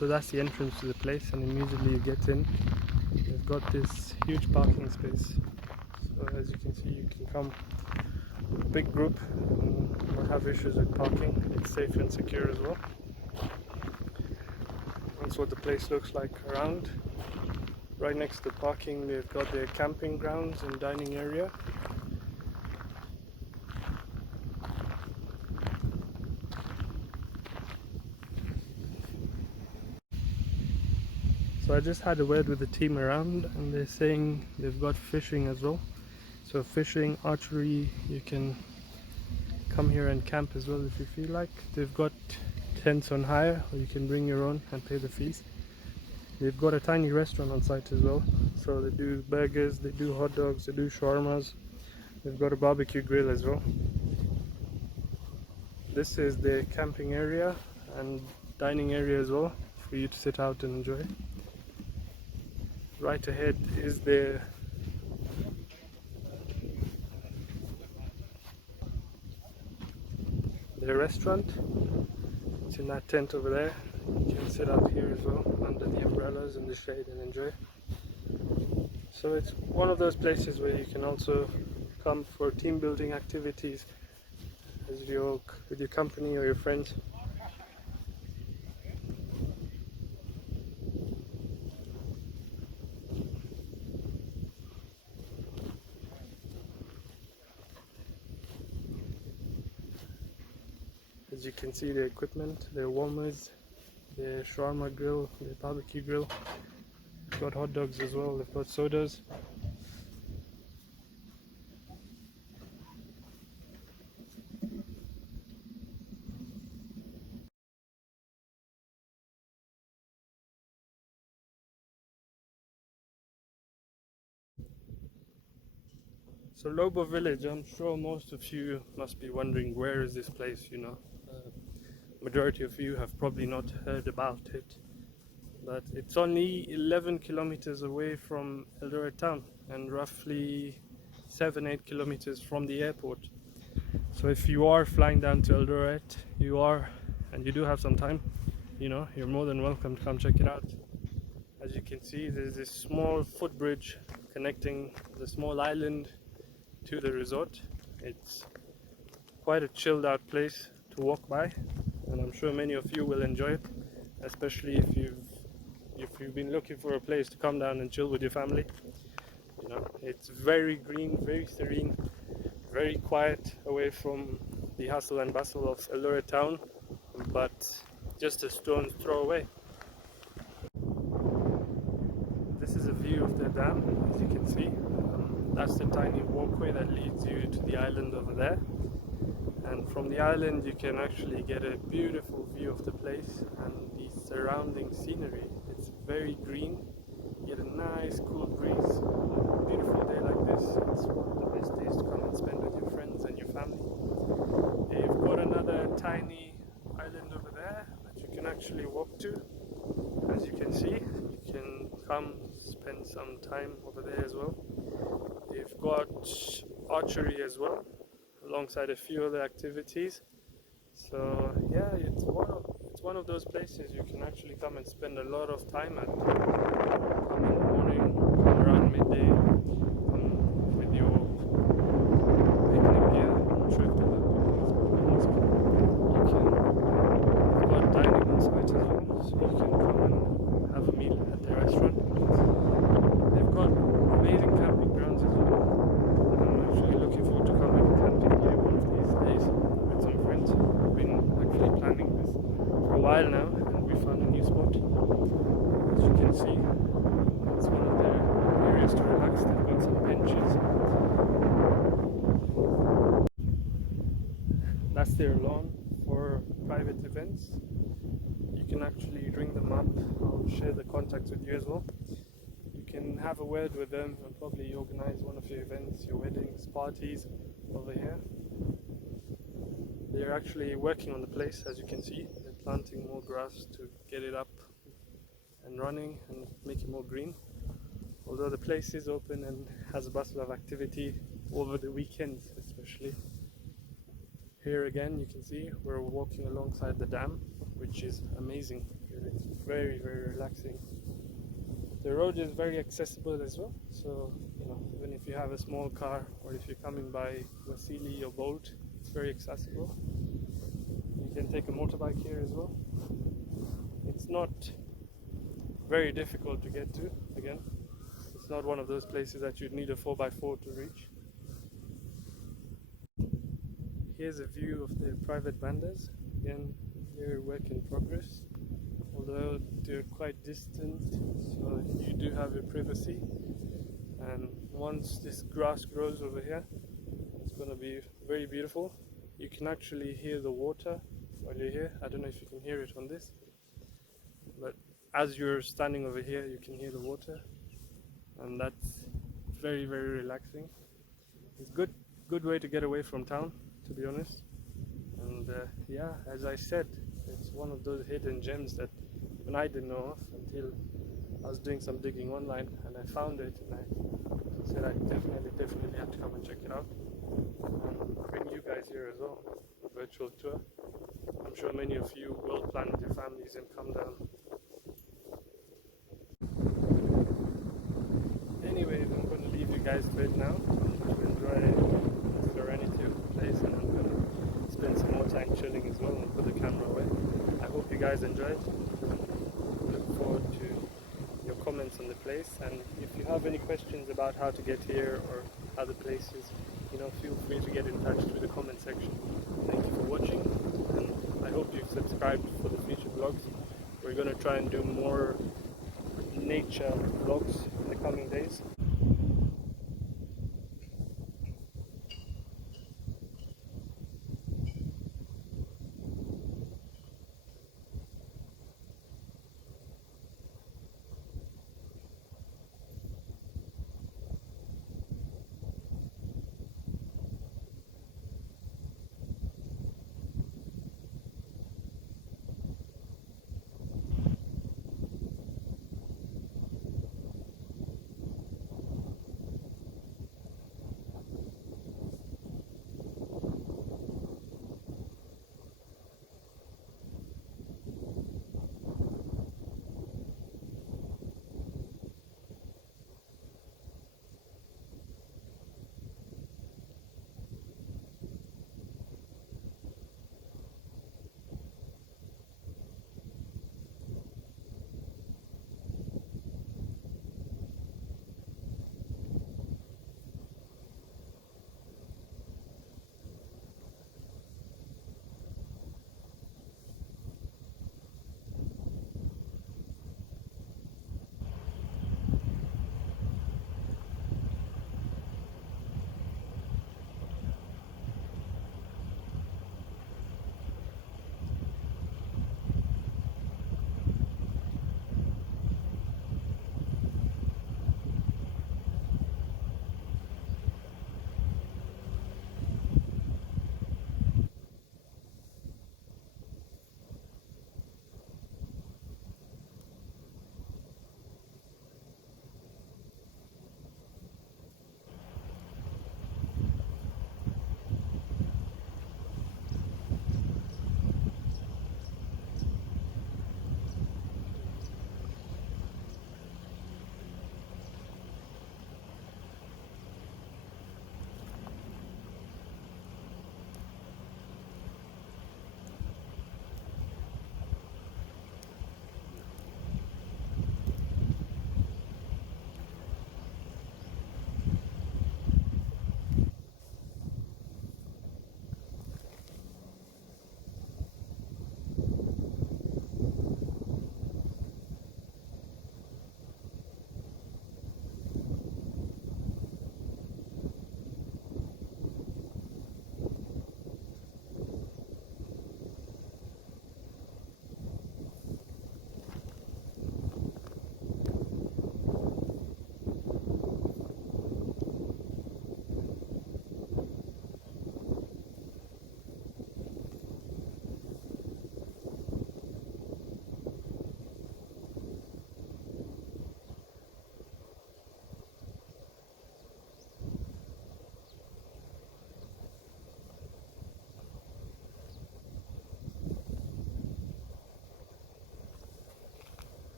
So that's the entrance to the place, and immediately you get in, you've got this huge parking space. So as you can see, you can come with a big group and not have issues with parking. It's safe and secure as well. That's what the place looks like around. Right next to the parking, they've got their camping grounds and dining area. So I just had a word with the team around, and they're saying they've got fishing as well. So fishing, archery, you can come here and camp as well if you feel like. They've got tents on hire, or you can bring your own and pay the fees. They've got a tiny restaurant on site as well. So they do burgers, they do hot dogs, they do shawarmas. They've got a barbecue grill as well. This is the camping area and dining area as well, for you to sit out and enjoy. Right ahead is the restaurant. It's in that tent over there. You can sit out here as well under the umbrellas in the shade and enjoy. So it's one of those places where you can also come for team building activities with your company or your friends. As you can see, the equipment, their warmers, their shawarma grill, their barbecue grill. They've got hot dogs as well, they've got sodas. So Lobo Village, I'm sure most of you must be wondering, where is this place, you know. Majority of you have probably not heard about it, but it's only 11 kilometers away from Eldoret town and roughly 7-8 kilometers from the airport. So if you are flying down to Eldoret, and you do have some time, you know, you're more than welcome to come check it out. As you can see, there's this small footbridge connecting the small island to the resort. It's quite a chilled out place to walk by, and I'm sure many of you will enjoy it, especially if you've been looking for a place to come down and chill with your family. You know, it's very green, very serene, very quiet, away from the hustle and bustle of Eldoret town, but just a stone's throw away. This is a view of the dam, as you can see. That's the tiny walkway that leads you to the island over there. And from the island you can actually get a beautiful view of the place and the surrounding scenery. It's very green, you get a nice cool breeze. A beautiful day like this, it's one of the best days to come and spend with your friends and your family. You've got another tiny island over there that you can actually walk to. As you can see, you can come spend some time over there as well. They've got archery as well, alongside a few other activities. So yeah, it's one of those places you can actually come and spend a lot of time at. Come in the morning, come around midday, come with your picnic gear. I'm not sure if they're you've got dining on site as well, so you can come and have a meal at their restaurant. They've got amazing camping grounds as well. I'm actually looking forward to coming camping here one of these days with some friends. We've been actually planning this for a while now, and we found a new spot. As you can see, it's one of their areas to relax. They've got some benches. That's their lawn for private events. You can actually ring them up. I'll share the contacts with you as well. You can have a word with them and probably organize one of your events, your weddings, parties over here. They're actually working on the place, as you can see. They're planting more grass to get it up and running and make it more green. Although the place is open and has a bustle of activity over the weekends especially. Here again you can see we're walking alongside the dam, which is amazing. It's very, very relaxing. The road is very accessible as well, so even if you have a small car or if you're coming by Wasili or Bolt, it's very accessible. You can take a motorbike here as well. It's not very difficult to get to. Again, it's not one of those places that you'd need a 4x4 to reach. Here's a view of the private bandas. Again, they're work in progress, although they're quite distant, so you do have your privacy. And once this grass grows over here, it's going to be very beautiful. You can actually hear the water while you're here. I don't know if you can hear it on this, but as you're standing over here, you can hear the water, and that's very, very relaxing. It's good way to get away from town, to be honest. And yeah, as I said, it's one of those hidden gems that even I didn't know of until I was doing some digging online, and I found it, and I said I definitely have to come and check it out and bring you guys here as well. A virtual tour. I'm sure many of you will plan with your families and come down. Anyways, I'm going to leave you guys to it now to enjoy the serenity of the place, and I'm going to spend some more time chilling as well and put the camera away. I hope you guys enjoyed. Look forward to your comments on the place, and if you have any questions about how to get here or other places, feel free to get in touch through the comment section. Thank you for watching, and I hope you've subscribed for the future vlogs. We're going to try and do more nature vlogs in the coming days.